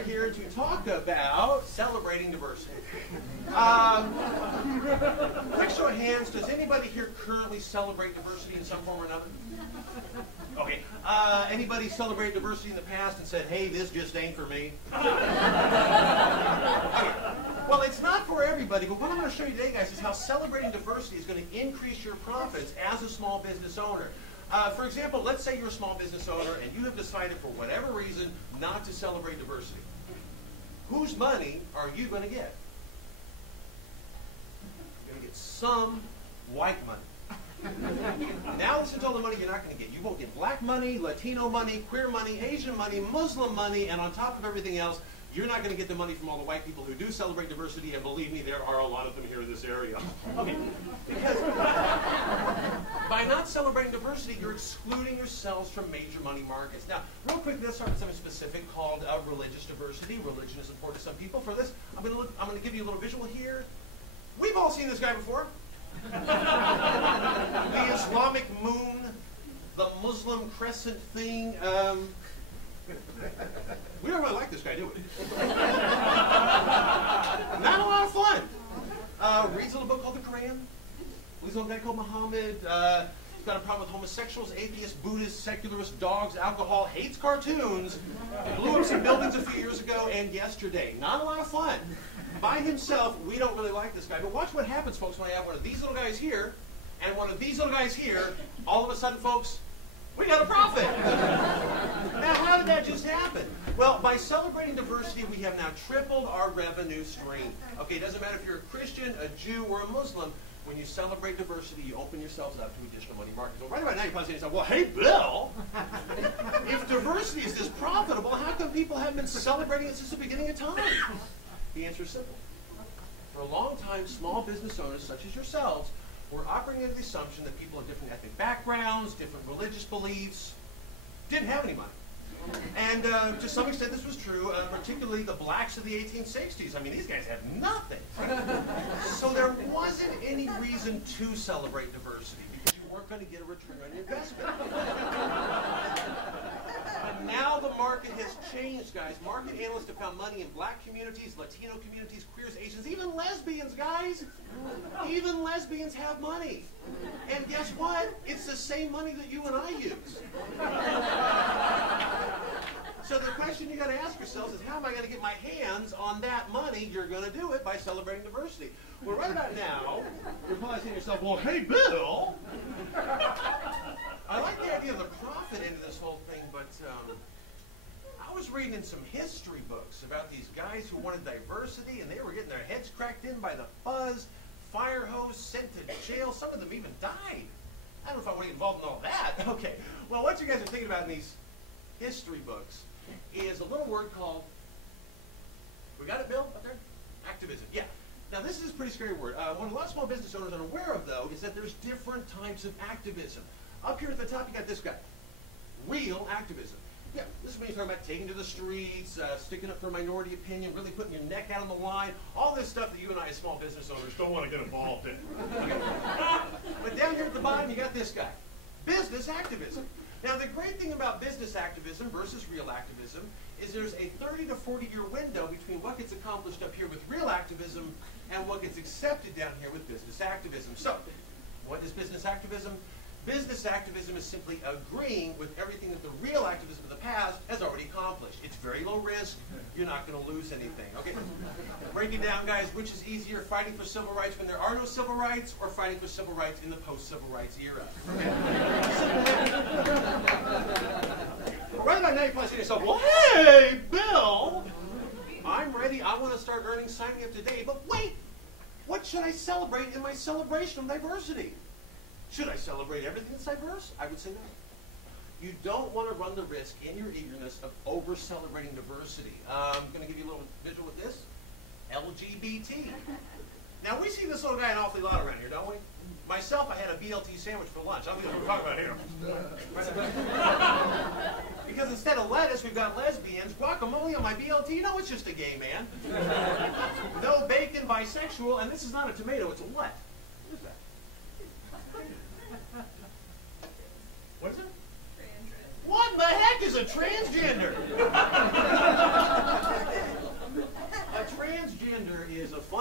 are here to talk about celebrating diversity. Quick show of hands, does anybody here currently celebrate diversity in some form or another? Okay. Anybody celebrated diversity in the past and said, hey, this just ain't for me? Okay. Well, it's not for everybody, but what I'm going to show you today, guys, is how celebrating diversity is going to increase your profits as a small business owner. For example, let's say you're a small business owner and you have decided for whatever reason not to celebrate diversity. Whose money are you going to get? You're going to get some white money. Now listen to all the money you're not going to get. You won't get black money, Latino money, queer money, Asian money, Muslim money, and on top of everything else, you're not going to get the money from all the white people who do celebrate diversity, and believe me, there are a lot of them here in this area. Okay, because by not celebrating diversity, you're excluding yourselves from major money markets. Now, real quick, let's start with something specific called religious diversity. Religion is important to some people. For this, I'm going to give you a little visual here. We've all seen this guy before. The Islamic moon, the Muslim crescent thing. We don't really like this guy, do we? Not a lot of fun. Reads a little book called the Quran. Leads a little guy called Muhammad. He's got a problem with homosexuals, atheists, Buddhists, secularists, dogs, alcohol, hates cartoons, blew up some buildings a few years ago and yesterday. Not a lot of fun. By himself, we don't really like this guy. But watch what happens, folks, when I have one of these little guys here and one of these little guys here. All of a sudden, folks, we got a profit. Now, how did that just happen? Well, by celebrating diversity, we have now tripled our revenue stream. Okay, it doesn't matter if you're a Christian, a Jew, or a Muslim. When you celebrate diversity, you open yourselves up to additional money markets. Well, right about now, you're probably saying to yourself, well, hey, Bill, if diversity is this profitable, how come people haven't been celebrating it since the beginning of time? The answer is simple. For a long time, small business owners, such as yourselves, were operating under the assumption that people of different ethnic backgrounds, different religious beliefs, didn't have any money. And to some extent this was true, particularly the blacks of the 1860s. I mean, these guys had nothing. So there wasn't any reason to celebrate diversity because you weren't going to get a return on your investment. But now the market has changed, guys. Market analysts have found money in black communities, Latino communities, queers, Asians, even lesbians, guys. Even lesbians have money. And guess what? It's the same money that you and I use. So the question you got to ask yourselves is, how am I going to get my hands on that money? You're going to do it by celebrating diversity. Well, right about now, you're probably saying to yourself, well, hey, Bill. I like the idea of the profit end of this whole thing, but I was reading in some history books about these guys who wanted diversity, and they were getting their heads cracked in by the fuzz, fire hose, sent to jail. Some of them even died. I don't know if I want to get involved in all that. Okay. Well, what you guys are thinking about in these history books is a little word called, we got it, Bill, up there? Activism. Yeah. Now, this is a pretty scary word. What a lot of small business owners are aware of, though, is that there's different types of activism. Up here at the top, you got this guy. Real activism. Yeah, this is when you're talking about taking to the streets, sticking up for a minority opinion, really putting your neck out on the line, all this stuff that you and I as small business owners don't want to get involved in. Okay. But down here at the bottom, you got this guy. Business activism. Now, the great thing about business activism versus real activism is there's a 30 to 40-year window between what gets accomplished up here with real activism and what gets accepted down here with business activism. So, what is business activism? Business activism is simply agreeing with everything that the real activism of the past has already accomplished. It's very low risk. You're not going to lose anything. Okay? Break it down, guys. Which is easier, fighting for civil rights when there are no civil rights, or fighting for civil rights in the post-civil rights era? Okay? Right about now, you're probably saying to yourself, well, hey, Bill, I'm ready. I want to start earning signing up today. But wait, what should I celebrate in my celebration of diversity? Should I celebrate everything that's diverse? I would say no. You don't want to run the risk in your eagerness of over-celebrating diversity. I'm going to give you a little visual with this. LGBT. Now, we see this little guy an awfully lot around here, don't we? Myself, I had a BLT sandwich for lunch. I don't think that's what we're talking about here. Because instead of lettuce, we've got lesbians, guacamole on my BLT. No, it's just a gay man. No bacon, bisexual, and this is not a tomato, it's a what? What is that? What is it? Transgender. What in the heck is a transgender?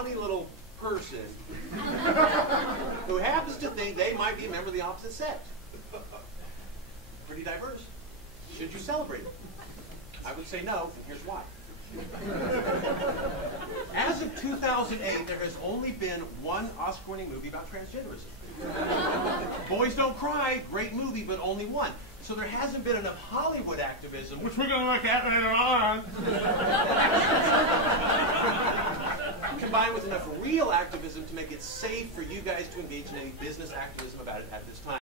scrawny little person who happens to think they might be a member of the opposite sex. Pretty diverse. Should you celebrate it? I would say no, and here's why. As of 2008, there has only been one Oscar-winning movie about transgenderism. Boys Don't Cry, great movie, but only one. So there hasn't been enough Hollywood activism, which we're going to look at later on, combined with enough real activism to make it safe for you guys to engage in any business activism about it at this time.